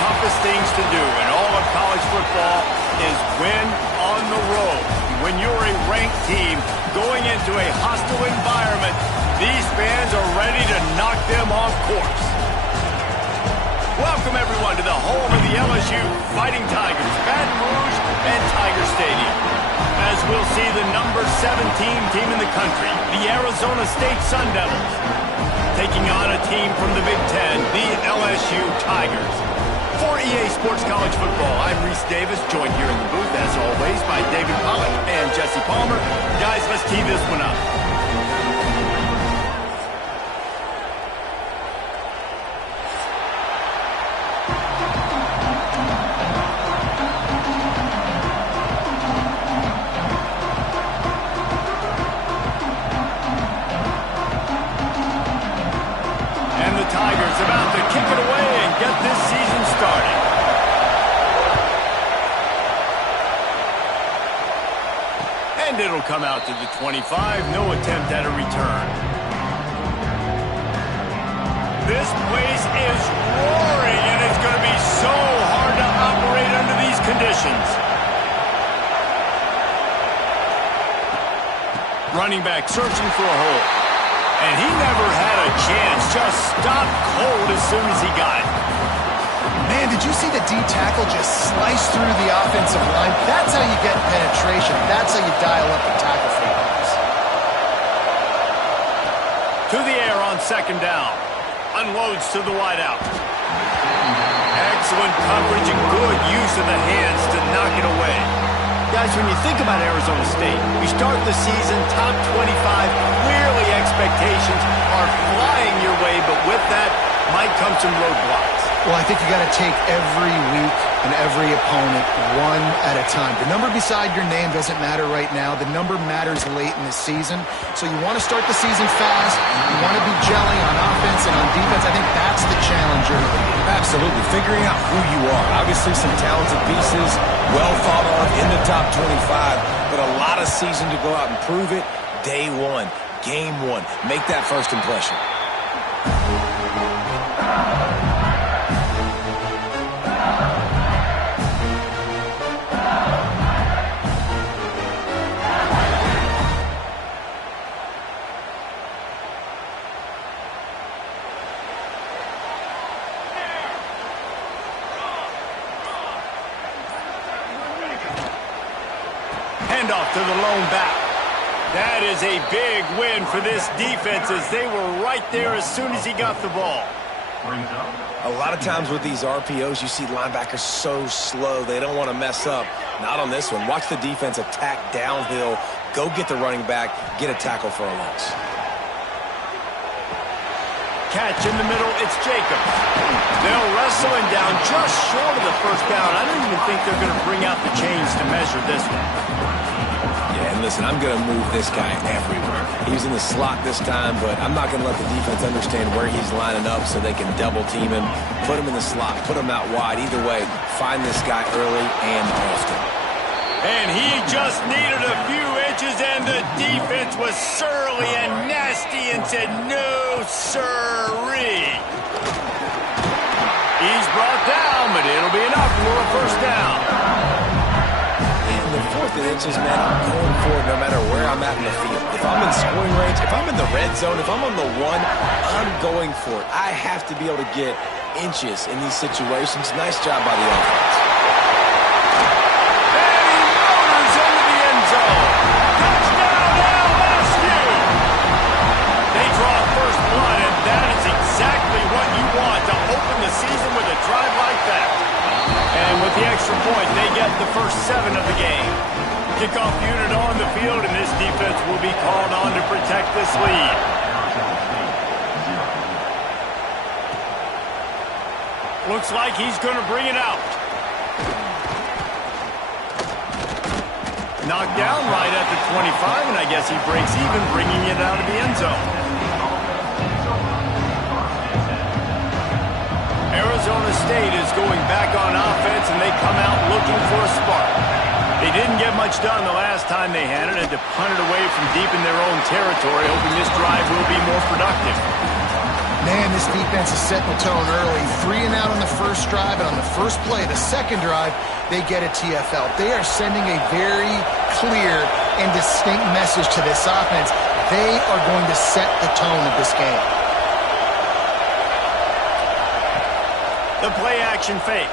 toughest things to do in all of college football is win on the road. When you're a ranked team going into a hostile environment, these fans are ready to knock them off course. Welcome, everyone, to the home of the LSU Fighting Tigers, Baton Rouge and Tiger Stadium. As we'll see the number 17 team in the country, the Arizona State Sun Devils, taking on a team from the Big Ten, the LSU Tigers. For EA Sports College Football, I'm Reese Davis, joined here in the booth, as always, by David Pollack and Jesse Palmer. Guys, let's tee this one up. About to kick it away and get this season started. And it'll come out to the 25. No attempt at a return. This place is roaring, and it's going to be so hard to operate under these conditions. Running back searching for a hole. And he never had a chance, just stopped cold as soon as he got it. Man, did you see the D tackle just slice through the offensive line? That's how you get penetration. That's how you dial up the tackle for yards. To the air on second down. Unloads to the wideout. Excellent coverage and good use of the hands to knock it away. Guys, when you think about Arizona State, you start the season top 25, clearly expectations are flying your way, but with that might come some roadblocks. Well, I think you got to take every week and every opponent one at a time. The number beside your name doesn't matter right now. The number matters late in the season. So you want to start the season fast. You want to be gelling on offense and on defense. I think that's the challenge early. Absolutely. Figuring out who you are. Obviously some talented pieces, well thought of in the top 25, but a lot of season to go out and prove it. Day one, game one. Make that first impression. Handoff to the lone back. That is a big win for this defense as they were right there as soon as he got the ball. A lot of times with these RPOs, you see linebackers so slow. They don't want to mess up. Not on this one. Watch the defense attack downhill. Go get the running back. Get a tackle for a loss. Catch in the middle. It's Jacobs. They'll wrestle him down just short of the first down. I don't even think they're going to bring out the chains to measure this one. Yeah, and listen, I'm going to move this guy everywhere. He's in the slot this time, but I'm not going to let the defense understand where he's lining up so they can double team him, put him in the slot, put him out wide. Either way, find this guy early and often. And he just needed a few inches, and the defense was surly and nasty and said, no, sirree. He's brought down, but it'll be enough for a first down. In the fourth and inches, man, I'm going for it no matter where I'm at in the field. If I'm in scoring range, if I'm in the red zone, if I'm on the one, I'm going for it. I have to be able to get inches in these situations. Nice job by the offense. Season with a drive like that. And with the extra point, they get the first 7 of the game. Kickoff unit on the field, and this defense will be called on to protect this lead. Looks like he's going to bring it out. Knocked down right at the 25, and I guess he breaks even, bringing it out of the end zone. Arizona State is going back on offense, and they come out looking for a spark. They didn't get much done the last time they had it, and to punt it away from deep in their own territory, hoping this drive will be more productive. Man, this defense is setting the tone early. 3 and out on the first drive, and on the first play, the second drive, they get a TFL. They are sending a very clear and distinct message to this offense. They are going to set the tone of this game. The play action fake.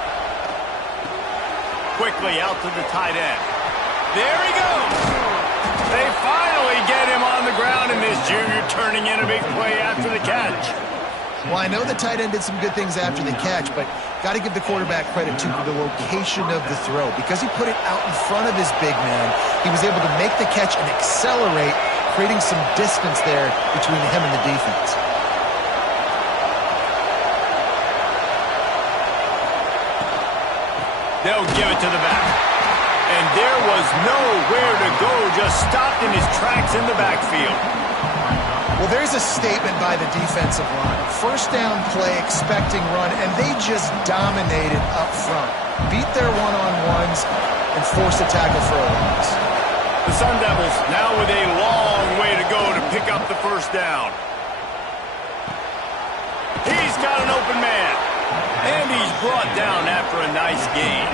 Quickly out to the tight end. There he goes. They finally get him on the ground, and this junior turning in a big play after the catch. Well, I know the tight end did some good things after the catch, but got to give the quarterback credit, too, for the location of the throw. Because he put it out in front of his big man, he was able to make the catch and accelerate, creating some distance there between him and the defense. They'll give it to the back. And there was nowhere to go, just stopped in his tracks in the backfield. Well, there's a statement by the defensive line. First down play, expecting run, and they just dominated up front. Beat their one-on-ones and forced a tackle for a loss. The Sun Devils now with a long way to go to pick up the first down. He's got an open man. And he's brought down after a nice gain.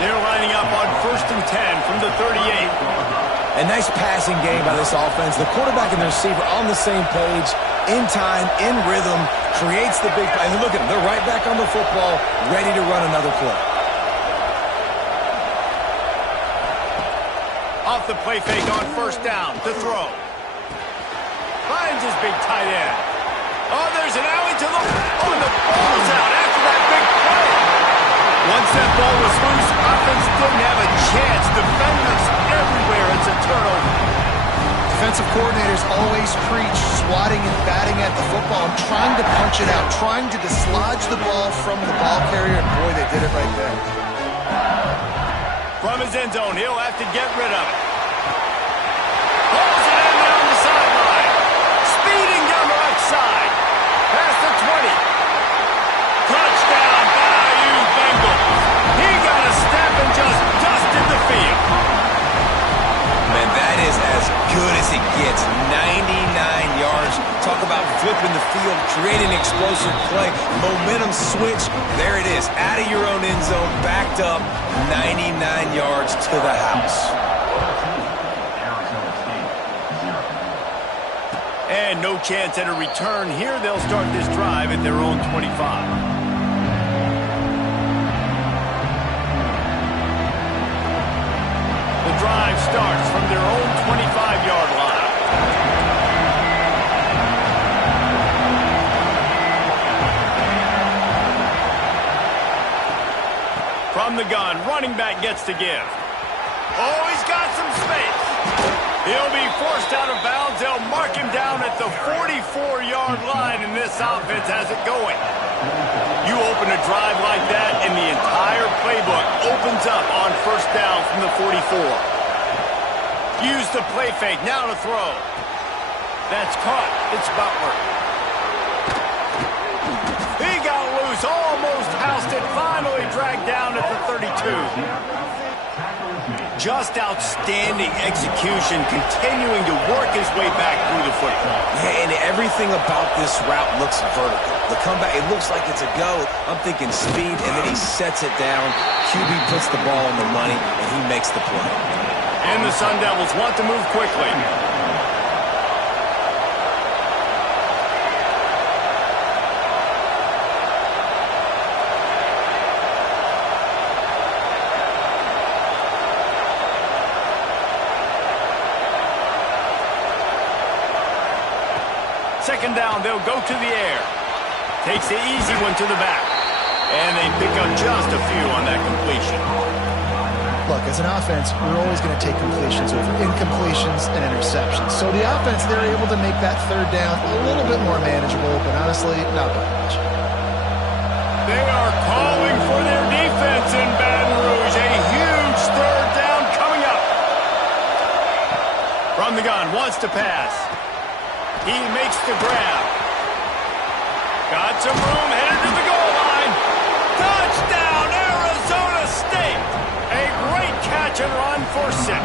They're lining up on 1st and 10 from the 38. A nice passing game by this offense. The quarterback and the receiver on the same page, in time, in rhythm, creates the big play. And look at them. They're right back on the football, ready to run another play. Off the play fake on 1st down to throw. Finds his big tight end. Oh, there's an alley to the... Oh, the ball's out after that big play. Once that ball was loose, offense didn't have a chance. Defenders everywhere. It's a turnover. Defensive coordinators always preach swatting and batting at the football and trying to punch it out, trying to dislodge the ball from the ball carrier, and boy, they did it right there. From his end zone, he'll have to get rid of it. Pulls it in down the sideline. Speeding down the right side. Past the 20. Touchdown, Bayou Bengals. He got a step and just dusted the field. Man, that is as good as it gets. 99 yards. Talk about flipping the field, creating an explosive play. Momentum switch. There it is. Out of your own end zone, backed up. 99 yards to the house. And no chance at a return here. They'll start this drive at their own 25. The drive starts from their own 25-yard line. From the gun, running back gets to give. Oh, he's got some space. He'll be forced out of bounds. They'll mark him down at the 44-yard line, and this offense has it going. You open a drive like that, and the entire playbook opens up on 1st down from the 44. Use the play fake, now to throw. That's caught. It's Butler. He got loose, almost housed it, finally dragged down at the 32. Just outstanding execution, continuing to work his way back through the football. Yeah, and everything about this route looks vertical. The comeback, it looks like it's a go. I'm thinking speed, and then he sets it down. QB puts the ball on the money, and he makes the play. And the Sun Devils want to move quickly. Second down, they'll go to the air. Takes the easy one to the back. And they pick up just a few on that completion. Look, as an offense, we're always going to take completions over incompletions and interceptions. So the offense, they're able to make that third down a little bit more manageable, but honestly, not by much. They are calling for their defense in Baton Rouge. A huge third down coming up. From the gun, wants to pass. He makes the grab. Got some room, headed to the goal line. Touchdown, Arizona State. A great catch and run for 6.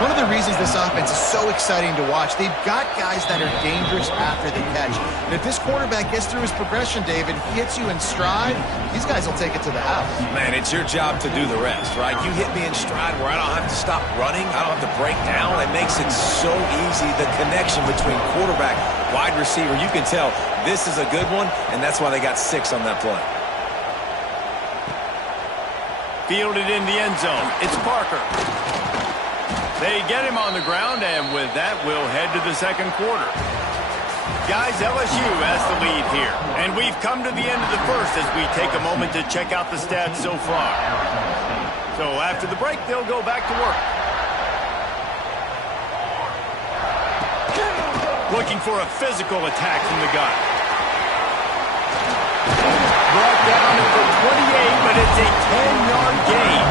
One of the reasons this offense is so exciting to watch, they've got guys that are dangerous after the catch. And if this quarterback gets through his progression, David, hits you in stride, these guys will take it to the house. Man, it's your job to do the rest, right? You hit me in stride where I don't have to stop running. I don't have to break down. It makes it so easy, the connection between quarterback, wide receiver. You can tell this is a good one, and that's why they got 6 on that play. Fielded in the end zone. It's Parker. They get him on the ground, and with that, we'll head to the second quarter. Guys, LSU has the lead here. And we've come to the end of the first as we take a moment to check out the stats so far. So after the break, they'll go back to work. Looking for a physical attack from the gun. Brought down at the 28, but it's a 10-yard gain.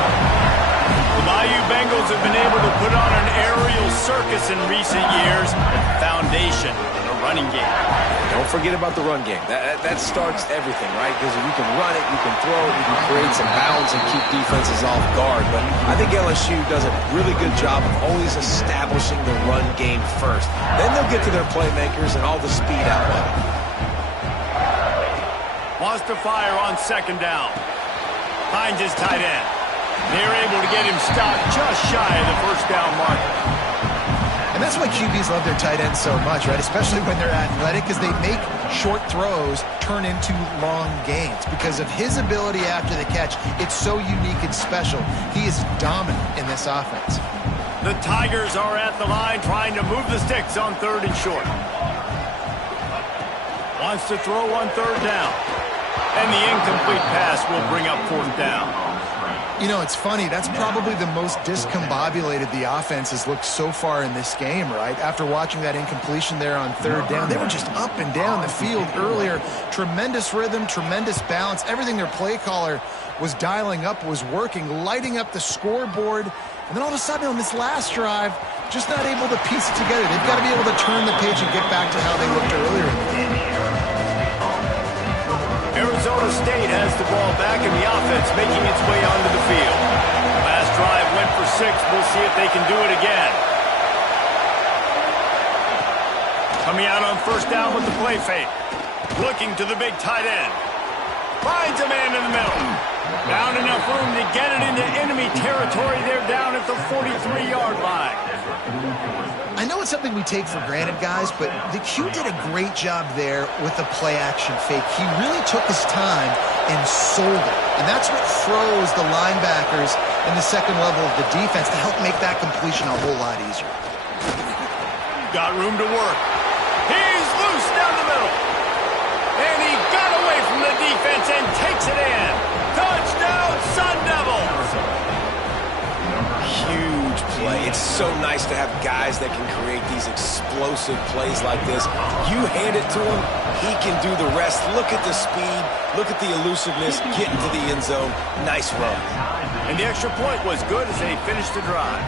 The Bayou Bengals have been able to put on an aerial circus in recent years. Foundation, the running game. Don't forget about the run game. That starts everything, right? Because if you can run it, you can throw it, you can create some bounds and keep defenses off guard. But I think LSU does a really good job of always establishing the run game first. Then they'll get to their playmakers and all the speed outlet. Wants to fire on second down. Finds his tight end. They're able to get him stopped just shy of the first down marker. And that's why QBs love their tight ends so much, right? Especially when they're athletic, because they make short throws turn into long gains. Because of his ability after the catch, it's so unique and special. He is dominant in this offense. The Tigers are at the line trying to move the sticks on 3rd and short. Wants to throw on 3rd down. And the incomplete pass will bring up 4th down. You know, it's funny. That's probably the most discombobulated the offense has looked so far in this game, right? After watching that incompletion there on 3rd down, they were just up and down the field earlier. Tremendous rhythm, tremendous balance. Everything their play caller was dialing up was working, lighting up the scoreboard. And then all of a sudden on this last drive, just not able to piece it together. They've got to be able to turn the page and get back to how they looked earlier in the game. Arizona State has the ball back in the offense, making its way onto the field. Last drive went for 6. We'll see if they can do it again. Coming out on 1st down with the play fake. Looking to the big tight end. Finds a man in the middle. Found enough room to get it into enemy territory. They're down at the 43-yard line. I know it's something we take for granted, guys, but the Q did a great job there with the play-action fake. He really took his time and sold it. And that's what froze the linebackers in the second level of the defense to help make that completion a whole lot easier. Got room to work. He's loose down the middle. And he got away from the defense and takes it in. Touchdown, Sun Devils! Huge play. It's so nice to have guys that can create these explosive plays like this. You hand it to him, he can do the rest. Look at the speed, look at the elusiveness, get into the end zone. Nice run. And the extra point was good as they finished the drive.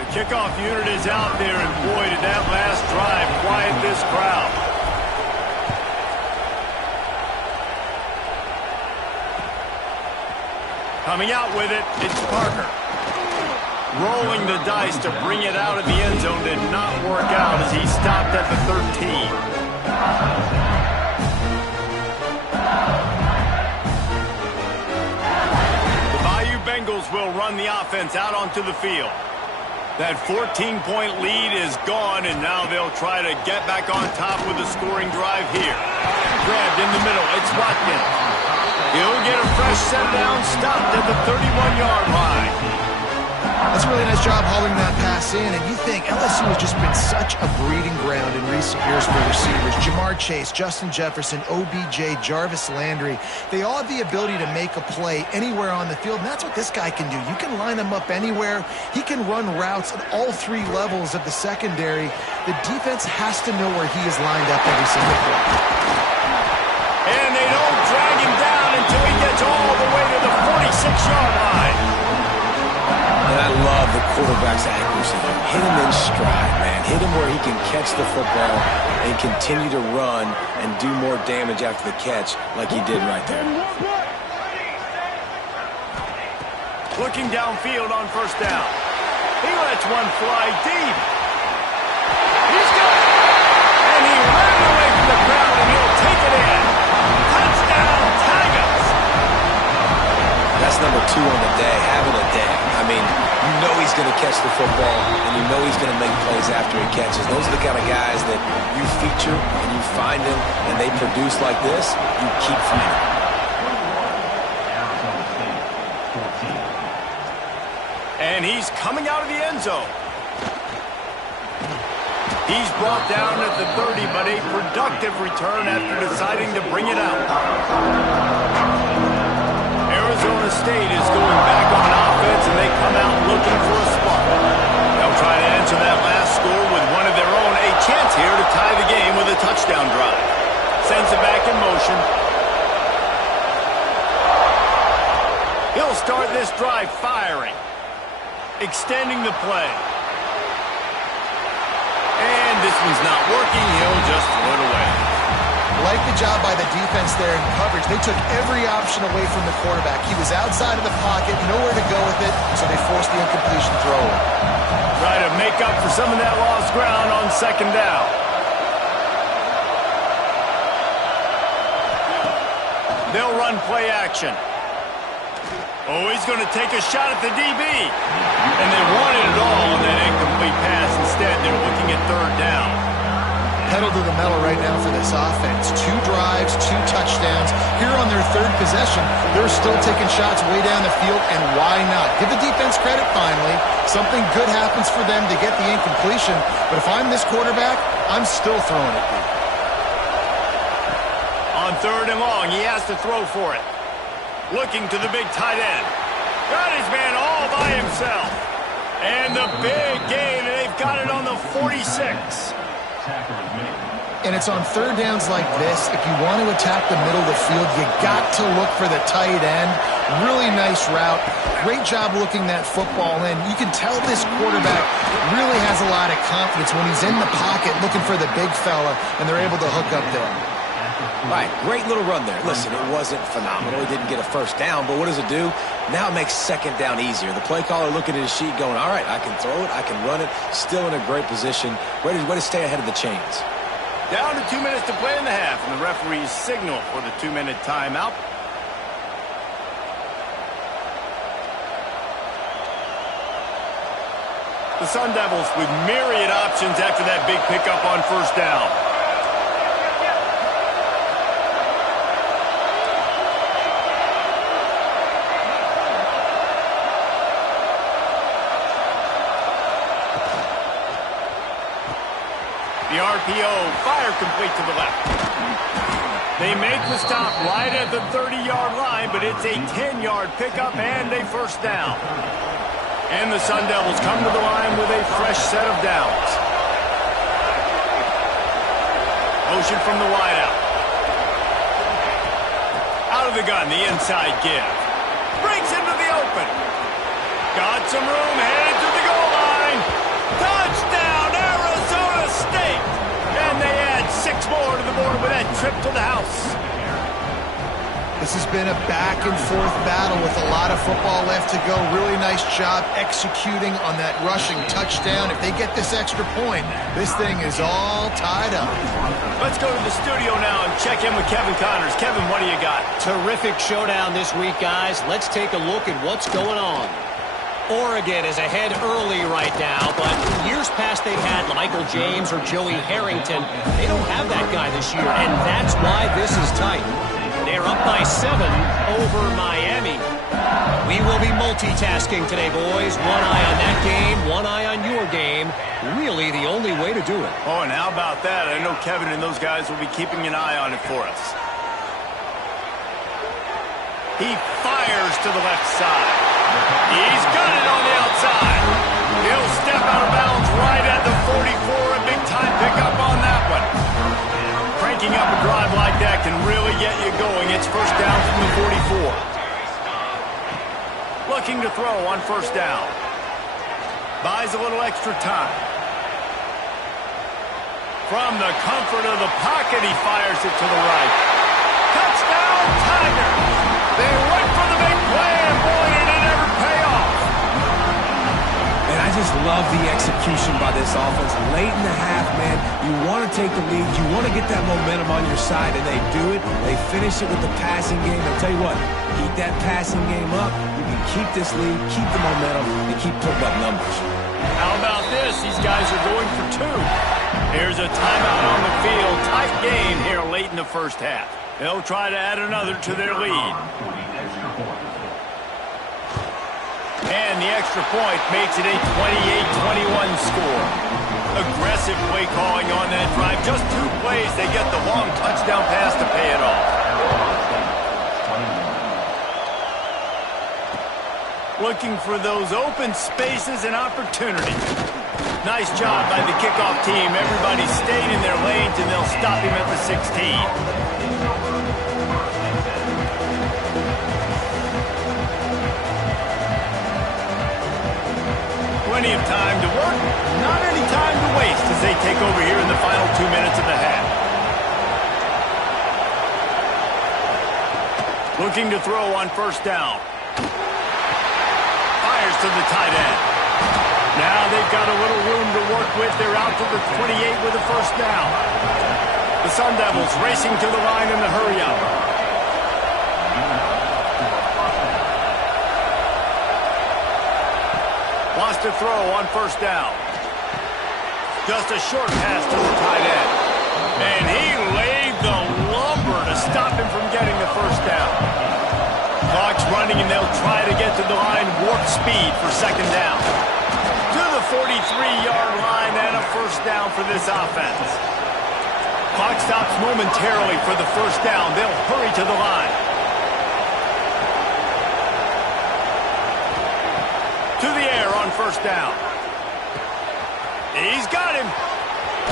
The kickoff unit is out there, and boy, did that last drive quiet this crowd. Coming out with it, it's Parker. Rolling the dice to bring it out of the end zone did not work out as he stopped at the 13. The Bayou Bengals will run the offense out onto the field. That 14-point lead is gone, and now they'll try to get back on top with a scoring drive here. Grabbed in the middle, it's Watkins. He'll get a fresh set down, stopped at the 31-yard line. That's a really nice job hauling that pass in, and you think LSU has just been such a breeding ground in recent years for receivers. Jamar Chase, Justin Jefferson, OBJ, Jarvis Landry, they all have the ability to make a play anywhere on the field, and that's what this guy can do. You can line him up anywhere. He can run routes at all 3 levels of the secondary. The defense has to know where he is lined up every single play. And they don't drag him down until he gets all the way to the 46-yard line. And I love the quarterback's accuracy. Hit him in stride, man. Hit him where he can catch the football and continue to run and do more damage after the catch like he did right there. Looking downfield on first down. He lets one fly deep. He's got it. And he ran away from the crowd, and he'll take it in. Touchdown, Tigers. That's number 2 on the day, having a day. I mean, you know he's going to catch the football, and you know he's going to make plays after he catches. Those are the kind of guys that you feature and you find them, and they produce like this, you keep finding them. And he's coming out of the end zone. He's brought down at the 30, but a productive return after deciding to bring it out. Arizona State is going back on offense, and they come out looking for a spark. They'll try to answer that last score with one of their own. A chance here to tie the game with a touchdown drive. Sends it back in motion. He'll start this drive firing. Extending the play. And this one's not working. He'll just throw it away. Like the job by the defense there in coverage. They took every option away from the quarterback. He was outside of the pocket, nowhere to go with it, so they forced the incompletion throw. Try to make up for some of that lost ground on second down. They'll run play action. Oh, he's going to take a shot at the DB. And they wanted it all on that incomplete pass. Instead, they're looking at third down. Pedal to the metal right now for this offense. 2 drives, 2 touchdowns. Here on their third possession, they're still taking shots way down the field, and why not? Give the defense credit finally. Something good happens for them to get the incompletion, but if I'm this quarterback, I'm still throwing it deep. On third and long, he has to throw for it. Looking to the big tight end. Got his man all by himself. And the big gain, and they've got it on the 46. And it's on third downs like this. If you want to attack the middle of the field, you got to look for the tight end. Really nice route. Great job looking that football in. You can tell this quarterback really has a lot of confidence when he's in the pocket looking for the big fella, and they're able to hook up there. Right, great little run there. Listen, it wasn't phenomenal. He didn't get a first down, but what does it do? Now it makes second down easier. The play caller looking at his sheet going, all right, I can throw it, I can run it, still in a great position, ready to stay ahead of the chains. Down to 2 minutes to play in the half, and the referees signal for the 2-minute timeout. The Sun Devils with myriad options after that big pickup on first down. The RPO, fire complete to the left. They make the stop right at the 30-yard line, but it's a 10-yard pickup and a first down. And the Sun Devils come to the line with a fresh set of downs. Motion from the wideout. Out of the gun, the inside give. Breaks into the open. Got some room, headed to the goal line. Touchdown, Arizona State! And they add 6 more to the board with that trip to the house. This has been a back-and-forth battle with a lot of football left to go. Really nice job executing on that rushing touchdown. If they get this extra point, this thing is all tied up. Let's go to the studio now and check in with Kevin Connors. Kevin, what do you got? Terrific showdown this week, guys. Let's take a look at what's going on. Oregon is ahead early right now, but years past they've had Michael James or Joey Harrington. They don't have that guy this year, and that's why this is tight. They're up by 7 over Miami. We will be multitasking today, boys. One eye on that game, one eye on your game. Really the only way to do it. Oh, and how about that? I know Kevin and those guys will be keeping an eye on it for us. He fires to the left side. He's got it on the outside. He'll step out of bounds right at the 44. A big-time pickup on that one. Cranking up a drive like that can really get you going. It's first down from the 44. Looking to throw on first down. Buys a little extra time. From the comfort of the pocket, he fires it to the right. Touchdown, Tigers! They went for the big play, and boy, did it ever pay off. love the execution by this offense. Late in the half, man, you want to take the lead. You want to get that momentum on your side, and they do it. They finish it with the passing game. I'll tell you what, keep that passing game up. You can keep this lead, keep the momentum, and keep putting up numbers. How about this? These guys are going for two. Here's a timeout on the field. Tight game here late in the first half. They'll try to add another to their lead. And the extra point makes it a 28-21 score. Aggressive play calling on that drive. Just 2 plays, they get the long touchdown pass to pay it off. Looking for those open spaces and opportunities. Nice job by the kickoff team. Everybody stayed in their lanes, and they'll stop him at the 16. Plenty of time to work, not any time to waste as they take over here in the final 2 minutes of the half. Looking to throw on first down. Fires to the tight end. Now they've got a little room to work with. They're out to the 28 with a first down. The Sun Devils racing to the line in the hurry-up. Wants to throw on first down. Just a short pass to the tight end. And he laid the lumber to stop him from getting the first down. Clock's running, and they'll try to get to the line warp speed for second down. To the 43-yard line and a first down for this offense. Clock stops momentarily for the first down. They'll hurry to the line. To the air on first down. He's got him.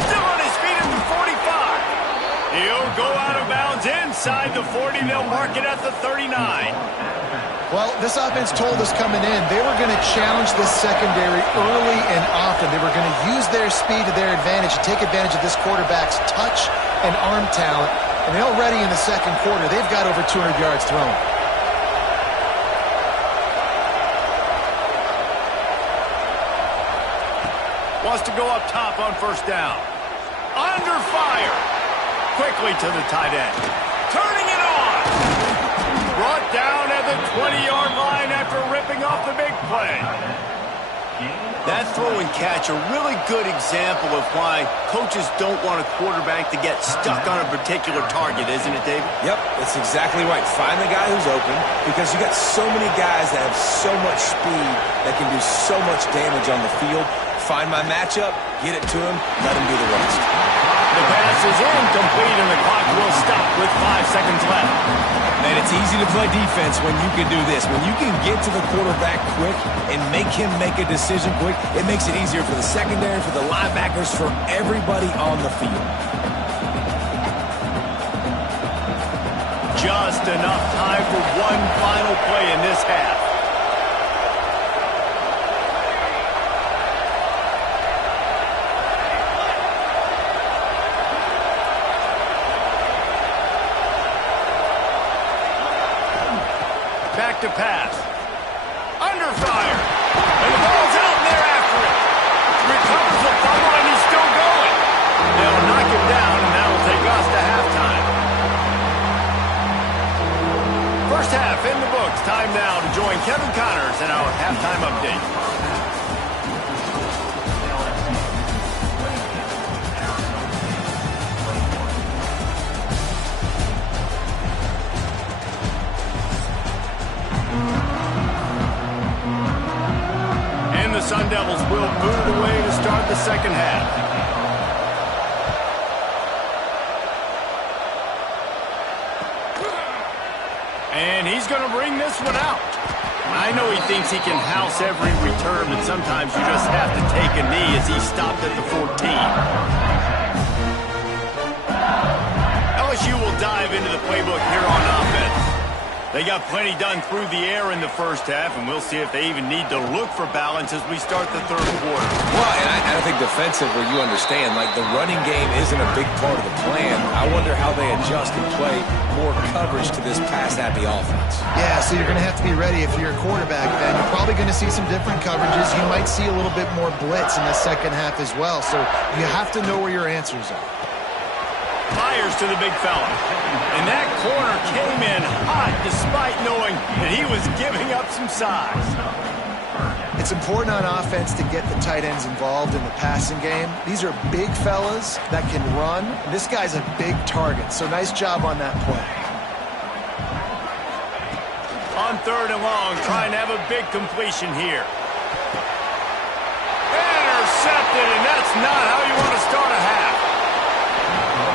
Still on his feet at the 45. He'll go out of bounds inside the 40. They'll mark it at the 39. Well, this offense told us coming in they were going to challenge this secondary early and often. They were going to use their speed to their advantage and take advantage of this quarterback's touch and arm talent. And already in the second quarter, they've got over 200 yards thrown. Wants to go up top on first down. Under fire. Quickly to the tight end. Turning it on. Brought down at the 20-yard line after ripping off the big play. That throw and catch, a really good example of why coaches don't want a quarterback to get stuck on a particular target, isn't it, David? Yep, that's exactly right. Find the guy who's open, because you got so many guys that have so much speed that can do so much damage on the field. Find my matchup, get it to him, let him do the rest. The pass is incomplete, and the clock will stop with 5 seconds left. Man, it's easy to play defense when you can do this. When you can get to the quarterback quick and make him make a decision quick, it makes it easier for the secondary, for the linebackers, for everybody on the field. Just enough time for one final play in this half. Back to pass. Under fire. And the ball's out, and they're after it. Recovers the fumble, and he's still going. They'll knock him down, and that'll take us to halftime. First half in the books. Time now to join Kevin Connors in our halftime update. The Sun Devils will boot it away to start the second half. And he's going to bring this one out. I know he thinks he can house every return, but sometimes you just have to take a knee as he stopped at the 14. LSU will dive into the playbook here on offense. They got plenty done through the air in the first half, and we'll see if they even need to look for balance as we start the third quarter. Well, and I think defensively, you understand, like the running game isn't a big part of the plan. I wonder how they adjust and play more coverage to this pass-happy offense. Yeah, so you're going to have to be ready if you're a quarterback, then. You're probably going to see some different coverages. You might see a little bit more blitz in the second half as well, so you have to know where your answers are. Myers to the big fella. And that corner came in hot despite knowing that he was giving up some size. It's important on offense to get the tight ends involved in the passing game. These are big fellas that can run. This guy's a big target, so nice job on that play. On third and long, trying to have a big completion here. Intercepted, and that's not how you want to start a half.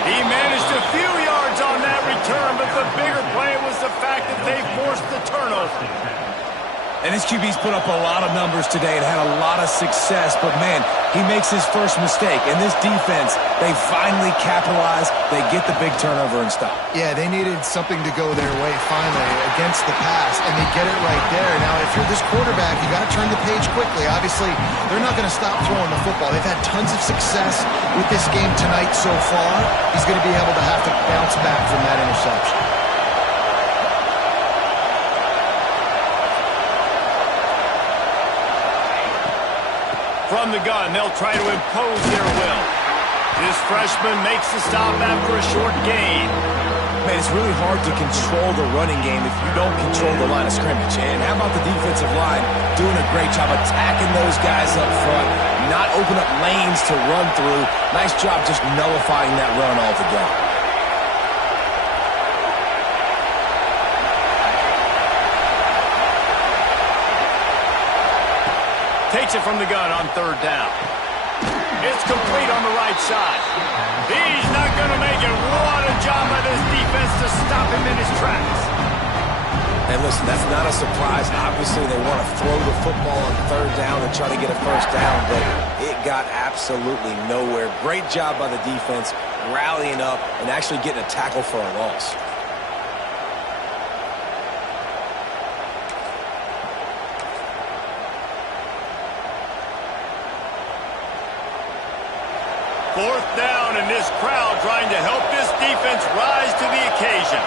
He managed a few yards on that return, but the bigger play was the fact that they forced the turnover. And his QB's put up a lot of numbers today and had a lot of success, but man, he makes his first mistake. And this defense, they finally capitalize, they get the big turnover and stop. Yeah, they needed something to go their way finally against the pass, and they get it right there. Now, if you're this quarterback, you got to turn the page quickly. Obviously, they're not going to stop throwing the football. They've had tons of success with this game tonight so far. He's going to be able to have to bounce back from that interception. From the gun, they'll try to impose their will. This freshman makes the stop after a short gain. Man, it's really hard to control the running game if you don't control the line of scrimmage. And how about the defensive line doing a great job attacking those guys up front, not open up lanes to run through. Nice job just nullifying that run altogether. Takes it from the gun on third down. It's complete on the right side. He's not going to make it. What a job by this defense to stop him in his tracks. And listen, that's not a surprise. Obviously, they want to throw the football on third down and try to get a first down, but it got absolutely nowhere. Great job by the defense, rallying up and actually getting a tackle for a loss. Fourth down, and this crowd trying to help this defense rise to the occasion.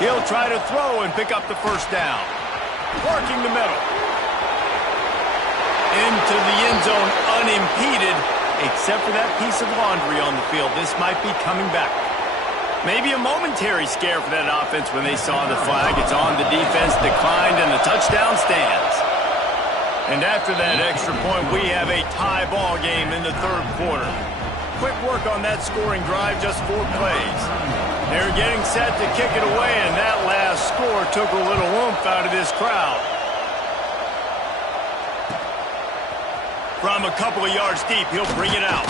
He'll try to throw and pick up the first down. Working the middle. Into the end zone unimpeded, except for that piece of laundry on the field. This might be coming back. Maybe a momentary scare for that offense when they saw the flag. It's on, the defense declined, and the touchdown stands. And after that extra point, we have a tie ball game in the third quarter. Quick work on that scoring drive, just 4 plays. They're getting set to kick it away, and that last score took a little oomph out of this crowd. From a couple of yards deep, he'll bring it out.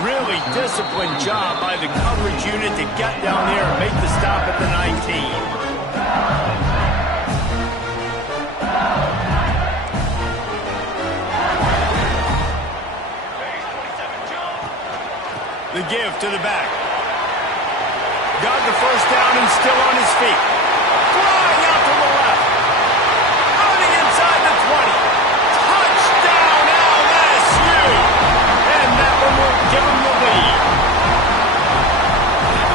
Really disciplined job by the coverage unit to get down there and make the stop at the 19. The give to the back. Got the first down and still on his feet. Flying out to the left. Running inside the 20. Touchdown LSU. And that one will give him the lead.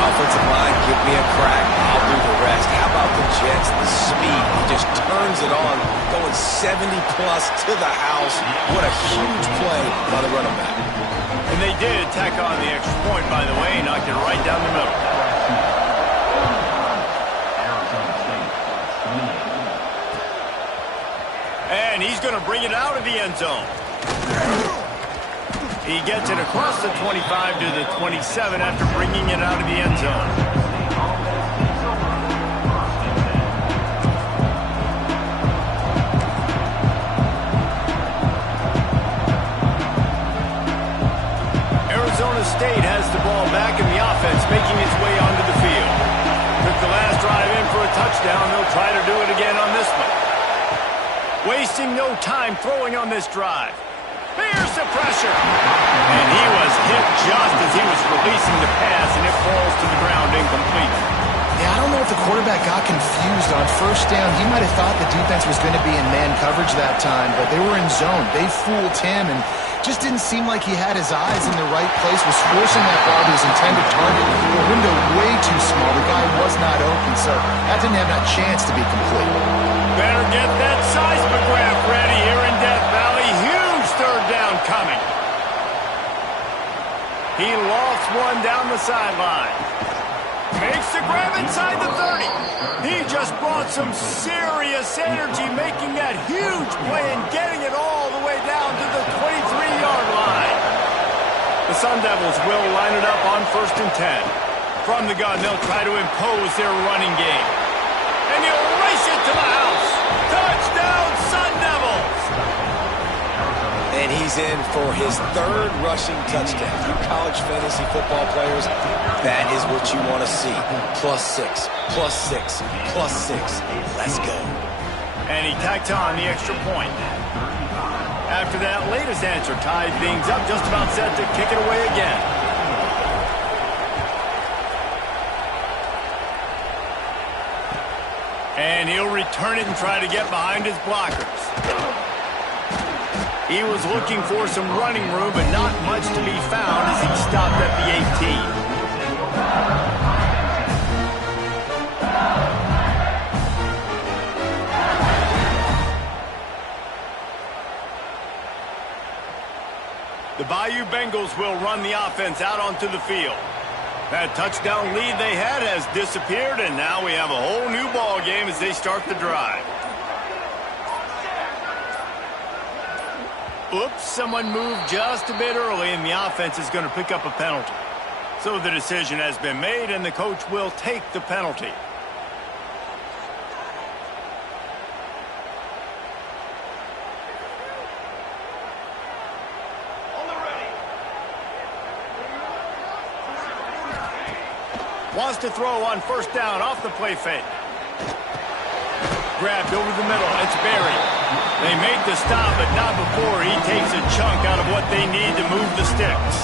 Offensive line, give me a crack. I'll do the rest. How about the Jets? The speed. He just turns it on, going 70-plus to the house. What a huge play by the running back. And they did tack on the extra point, by the way, knocked it right down the middle. And he's going to bring it out of the end zone. He gets it across the 25 to the 27 after bringing it out of the end zone. Arizona State has the ball back, and the offense making its way onto the field. Took the last drive in for a touchdown. They'll try to do it again on this one. Wasting no time throwing on this drive. Here's the pressure. And he was hit just as he was releasing the pass, and it falls to the ground incomplete. Yeah, I don't know if the quarterback got confused on first down. He might have thought the defense was going to be in man coverage that time, but they were in zone. They fooled him and just didn't seem like he had his eyes in the right place, was forcing that ball to his intended target. The window way too small. The guy was not open, so that didn't have that chance to be complete. Better get that seismograph ready here in Death Valley. Huge third down coming. He lost one down the sideline. Makes the grab inside the 30. He just brought some serious energy making that huge play and getting it all the way down to the 23-yard line. The Sun Devils will line it up on 1st and 10. From the gun, they'll try to impose their running game. And he'll race it to the house. Touchdown, Sun Devils! And he's in for his 3rd rushing touchdown. You college fantasy football players, that is what you want to see. +6, +6, +6. Let's go. And he tacked on the extra point. After that latest answer tied things up, just about set to kick it away again. And he'll return it and try to get behind his blockers. He was looking for some running room, but not much to be found as he stopped at the 18. The Bayou Bengals will run the offense out onto the field. That touchdown lead they had has disappeared, and now we have a whole new ball game as they start the drive. Oops, someone moved just a bit early, and the offense is going to pick up a penalty. So the decision has been made, and the coach will take the penalty. Wants to throw on 1st down off the play fake. Grabbed over the middle. It's Berry. They make the stop, but not before he takes a chunk out of what they need to move the sticks.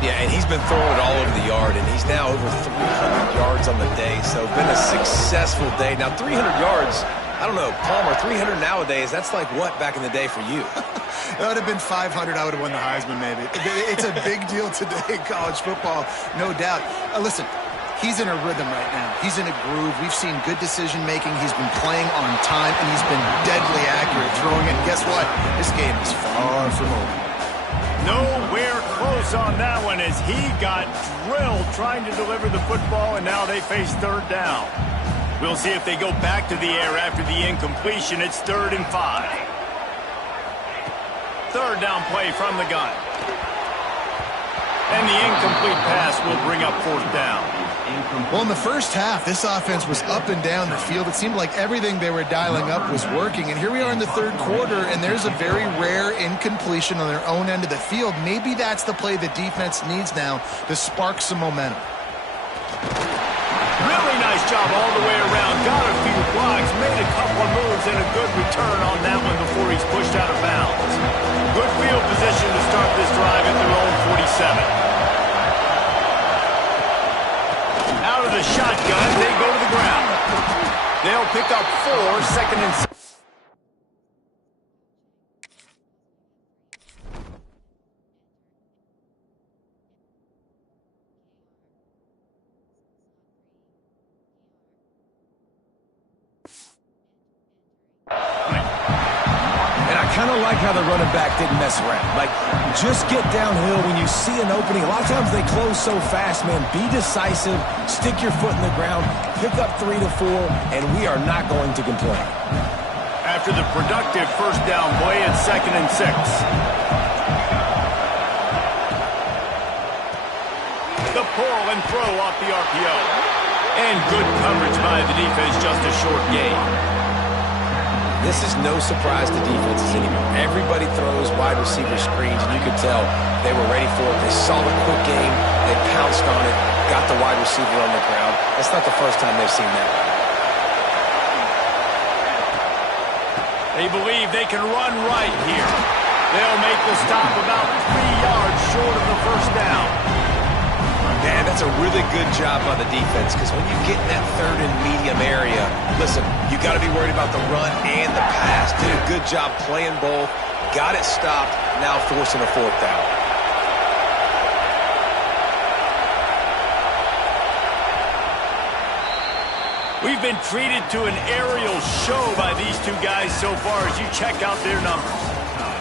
Yeah, and he's been throwing it all over the yard, and he's now over 300 yards on the day, so been a successful day. Now, 300 yards, I don't know, Palmer, 300 nowadays, that's like what back in the day for you? That would have been 500. I would have won the Heisman, maybe. It's a big deal today in college football, no doubt. Listen, he's in a rhythm right now. He's in a groove. We've seen good decision-making. He's been playing on time, and he's been deadly accurate throwing it. And guess what? This game is far from over. Nowhere close on that one as he got drilled trying to deliver the football, and now they face 3rd down. We'll see if they go back to the air after the incompletion. It's 3rd and 5. 3rd down play from the gun. And the incomplete pass will bring up 4th down. Well, in the first half, this offense was up and down the field. It seemed like everything they were dialing up was working. And here we are in the 3rd quarter, and there's a very rare incompletion on their own end of the field. Maybe that's the play the defense needs now to spark some momentum. Really nice job all the way around. Got a few blocks, made a couple of moves, and a good return on that one before he's pushed out of bounds. Good field position to start this drive at their own 47. Out of the shotgun, they go to the ground. They'll pick up 4, 2nd and 6. Kind of like how the running back didn't mess around. Like, just get downhill when you see an opening. A lot of times they close so fast, man. Be decisive, stick your foot in the ground, pick up 3 to 4, and we are not going to complain. After the productive 1st down play, it's 2nd and 6. The pull and throw off the RPO. And good coverage by the defense, just a short gain. This is no surprise to defenses anymore. Everybody throws wide receiver screens, and you could tell they were ready for it. They saw the quick game. They pounced on it, got the wide receiver on the ground. That's not the first time they've seen that. They believe they can run right here. They'll make the stop about 3 yards short of the 1st down. Man, that's a really good job by the defense, because when you get in that third and medium area, listen, you got to be worried about the run and the pass. Did a good job playing both, got it stopped, now forcing a fourth down. We've been treated to an aerial show by these two guys so far as you check out their numbers.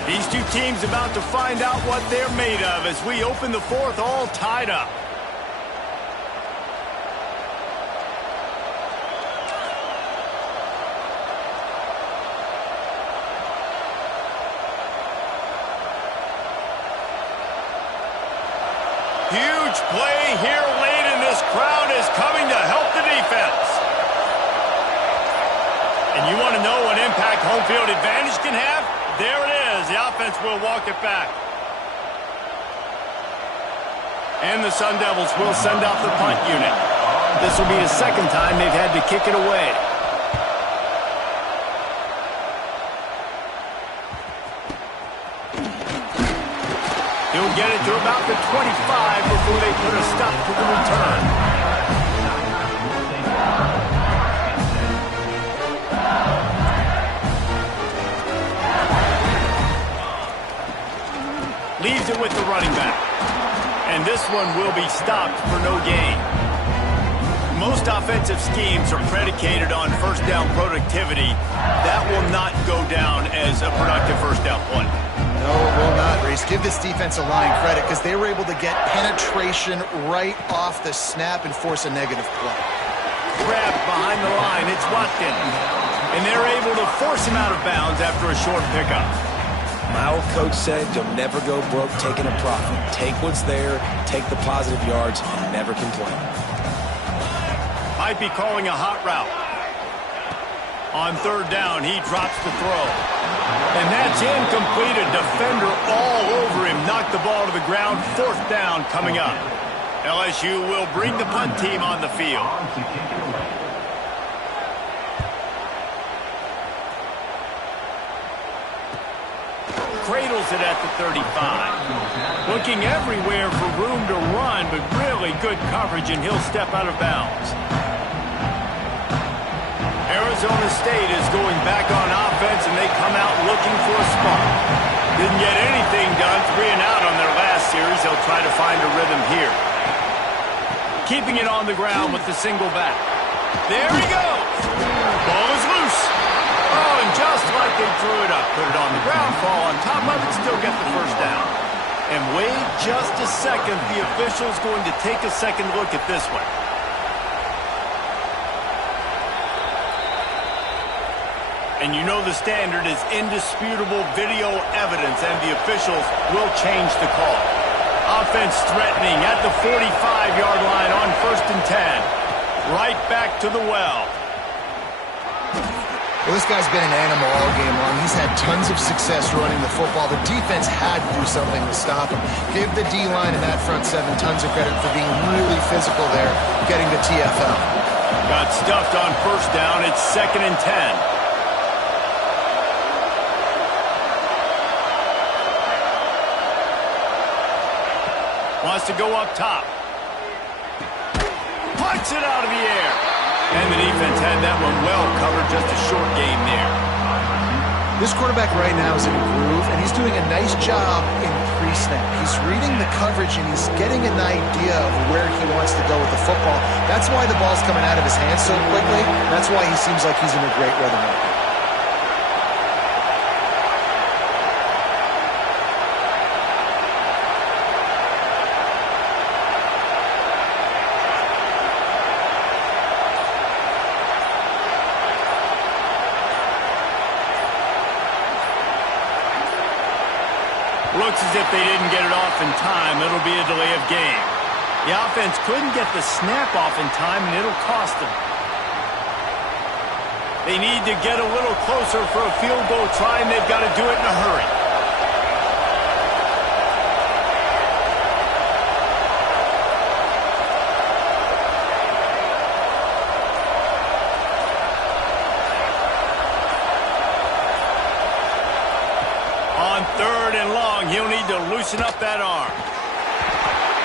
These two teams about to find out what they're made of as we open the fourth all tied up. Huge play here late, and this crowd is coming to help the defense. And you want to know what impact home field advantage can have? There it is. The offense will walk it back. And the Sun Devils will send out the punt unit. This will be the second time they've had to kick it away. He'll get it to about the 25 before they put a stop to the return. Leaves it with the running back. And this one will be stopped for no gain. Most offensive schemes are predicated on first down productivity. That will not go down as a productive first down play. No, it will not, Reese. Give this defensive line credit because they were able to get penetration right off the snap and force a negative play. Grabbed behind the line. It's Watkins. And they're able to force him out of bounds after a short pickup. My old coach said you'll never go broke taking a profit. Take what's there, take the positive yards, and never complain. Might be calling a hot route. On third down, he drops the throw. And that's incomplete. A defender all over him. Knocked the ball to the ground. Fourth down coming up. LSU will bring the punt team on the field. Cradles it at the 35. Looking everywhere for room to run, but really good coverage, and he'll step out of bounds. Arizona State is going back on offense, and they come out looking for a spark. Didn't get anything done, 3 and out on their last series. They'll try to find a rhythm here. Keeping it on the ground with the single back. There he goes. Ball is loose. Oh, and just like they drew it up, put it on the ground, fall on top of it, still get the first down. And wait just a second. The official's going to take a second look at this one. And you know the standard is indisputable video evidence, and the officials will change the call. Offense threatening at the 45-yard line on 1st and 10. Right back to the well. Well, this guy's been an animal all game long. He's had tons of success running the football. The defense had to do something to stop him. Give the D-line and that front seven tons of credit for being really physical there, getting the TFL. Got stuffed on first down. It's 2nd and 10. Wants to go up top. Punts it out of the air. And the defense had that one well covered. Just a short game there. This quarterback right now is in a groove, and he's doing a nice job in pre-snap. He's reading the coverage, and he's getting an idea of where he wants to go with the football. That's why the ball's coming out of his hands so quickly. That's why he seems like he's in a great rhythm right now. Looks as if they didn't get it off in time. It'll be a delay of game. The offense couldn't get the snap off in time, and it'll cost them. They need to get a little closer for a field goal try, and they've got to do it in a hurry. On 3rd and long, he'll need to loosen up that arm.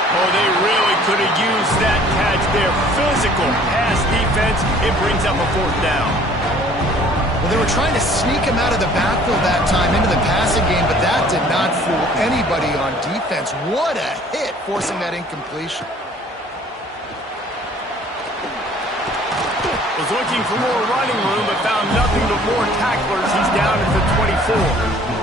Oh, they really could have used that catch there. Physical pass defense. It brings up a fourth down. Well, they were trying to sneak him out of the backfield that time into the passing game, but that did not fool anybody on defense. What a hit, forcing that incompletion. Was looking for more running room, but found nothing but more tacklers. He's down at the 24.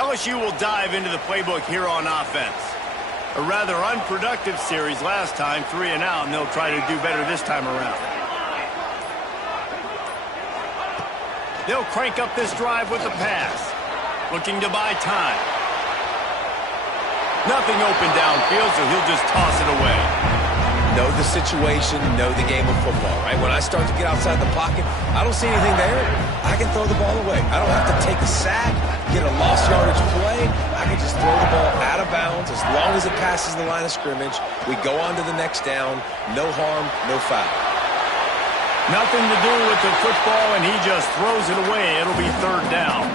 LSU will dive into the playbook here on offense. A rather unproductive series last time, 3 and out, and they'll try to do better this time around. They'll crank up this drive with a pass, looking to buy time. Nothing open downfield, so he'll just toss it away. Know the situation, know the game of football, right? When I start to get outside the pocket, I don't see anything there, I can throw the ball away. I don't have to take a sack, get a lost yardage play. I can just throw the ball out of bounds. As long as it passes the line of scrimmage, we go on to the next down. No harm, no foul. Nothing to do with the football, and he just throws it away. It'll be third down.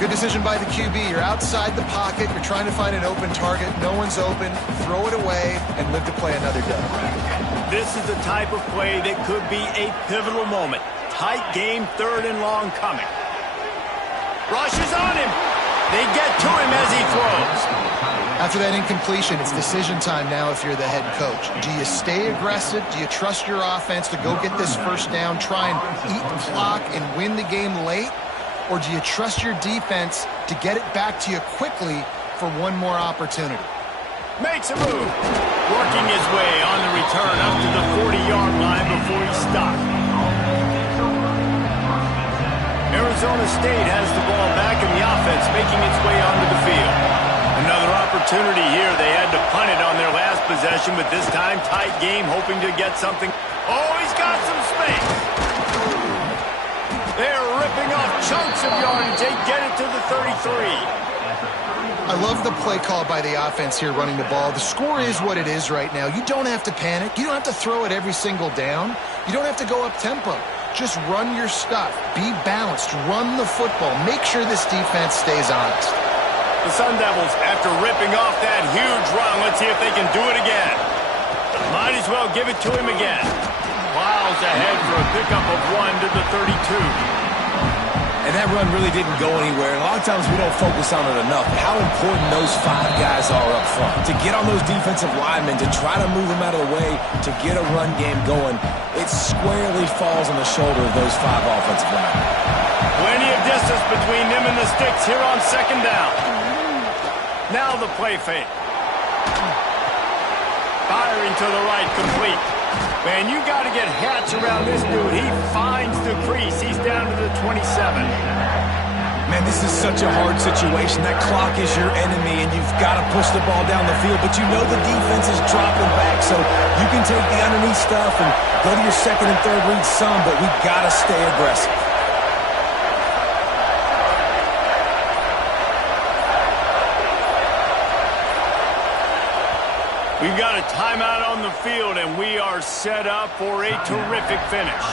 Good decision by the QB. You're outside the pocket. You're trying to find an open target. No one's open. Throw it away and live to play another down. This is the type of play that could be a pivotal moment. Tight game, third and long coming. Rush is on him. They get to him as he throws. After that incompletion, it's decision time now if you're the head coach. Do you stay aggressive? Do you trust your offense to go get this first down, try and eat the clock and win the game late? Or do you trust your defense to get it back to you quickly for one more opportunity? Makes a move. Working his way on the return up to the 40-yard line before he stopped. Arizona State has the ball back in the offense, making its way onto the field. Another opportunity here. They had to punt it on their last possession, but this time tight game, hoping to get something. Oh, he's got some space. They're ripping off chunks of yardage. They get it to the 33. I love the play call by the offense here running the ball. The score is what it is right now. You don't have to panic. You don't have to throw it every single down. You don't have to go up tempo. Just run your stuff. Be balanced. Run the football. Make sure this defense stays honest. The Sun Devils, after ripping off that huge run, let's see if they can do it again. Might as well give it to him again. Plows ahead for a pickup of 1 to the 32. And that run really didn't go anywhere. And a lot of times we don't focus on it enough. How important those 5 guys are up front. To get on those defensive linemen, to try to move them out of the way, to get a run game going, it squarely falls on the shoulder of those 5 offensive linemen. Plenty of distance between them and the sticks here on second down. Now the play fake. Firing to the right, complete. Man, you got to get Hatch around this dude. He finds the crease. He's down to the 27. Man, this is such a hard situation. That clock is your enemy, and you've got to push the ball down the field. But you know the defense is dropping back, so you can take the underneath stuff and go to your second and third read some, but we've got to stay aggressive. We've got a timeout on the field, and we are set up for a terrific finish.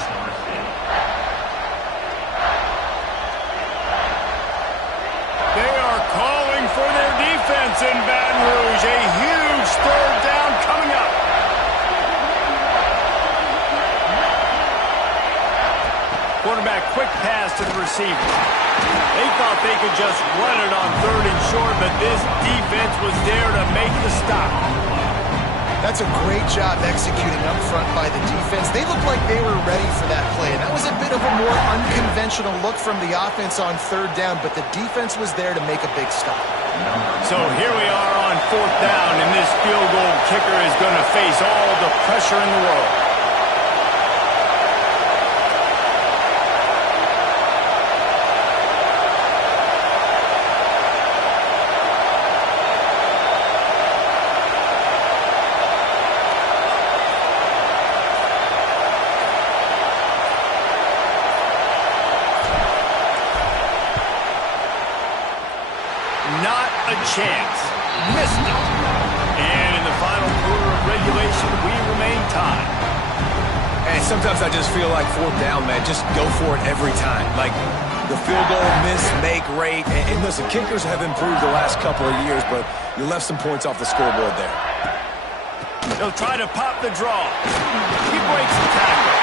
They are calling for their defense in Baton Rouge. A huge third down coming up. Quarterback, quick pass to the receiver. They thought they could just run it on third and short, but this defense was there to make the stop. That's a great job executing up front by the defense. They looked like they were ready for that play, and that was a bit of a more unconventional look from the offense on third down, but the defense was there to make a big stop. So here we are on fourth down, and this field goal kicker is going to face all the pressure in the world. Not a chance. Missed it. And in the final quarter of regulation, we remain tied. And sometimes I just feel like fourth down, man, just go for it every time. Like the field goal miss, make rate. And listen, kickers have improved the last couple of years, but you left some points off the scoreboard there. He'll try to pop the draw. He breaks the tackle.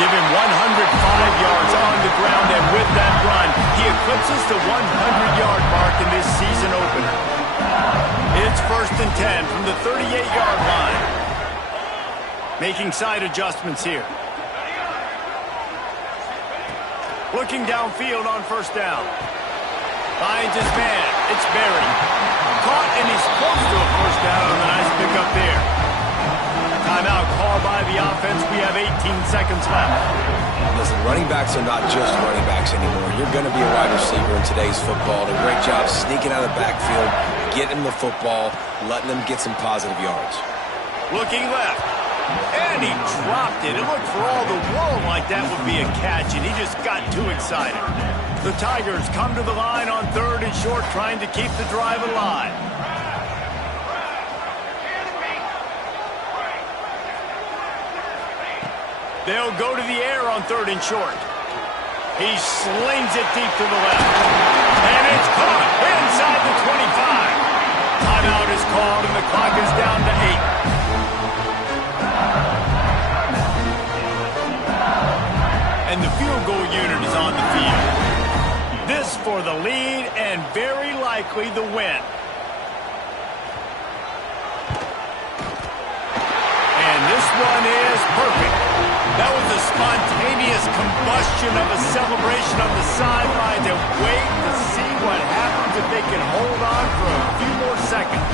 Give him 105 yards on the ground, and with that run, he eclipses the 100-yard mark in this season opener. It's 1st and 10 from the 38-yard line. Making side adjustments here. Looking downfield on 1st down. Finds his man. It's Berry. Caught, and he's close to a 1st down on a nice pickup there. Timeout called by the offense. We have 18 seconds left. Listen, running backs are not just running backs anymore. You're going to be a wide receiver in today's football. A great job sneaking out of the backfield, getting the football, letting them get some positive yards. Looking left. And he dropped it. It looked for all the world like that would be a catch, and he just got too excited. The Tigers come to the line on 3rd and short, trying to keep the drive alive. They'll go to the air on 3rd and short. He slings it deep to the left. And it's caught inside the 25. Timeout is called, and the clock is down to 8. And the field goal unit is on the field. This for the lead and very likely the win. And this one is perfect. That was a spontaneous combustion of a celebration on the sidelines, and wait to see what happens if they can hold on for a few more seconds.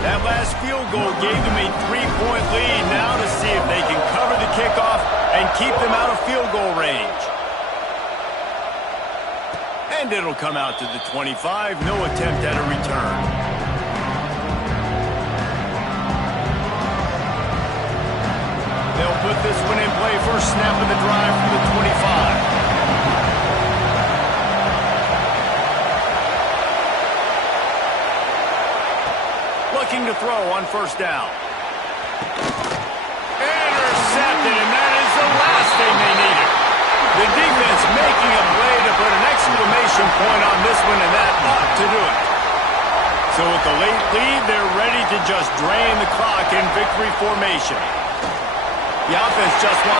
That last field goal gave them a 3-point lead. Now to see if they can cover the kickoff and keep them out of field goal range. And it'll come out to the 25. No attempt at a return. They'll put this one in play. First snap of the drive from the 25. Looking to throw on 1st down. Intercepted, and that is the last thing they needed. The defense making a play to put an exclamation point on this one, and that ought to do it. So with the late lead, they're ready to just drain the clock in victory formation. The offense just wants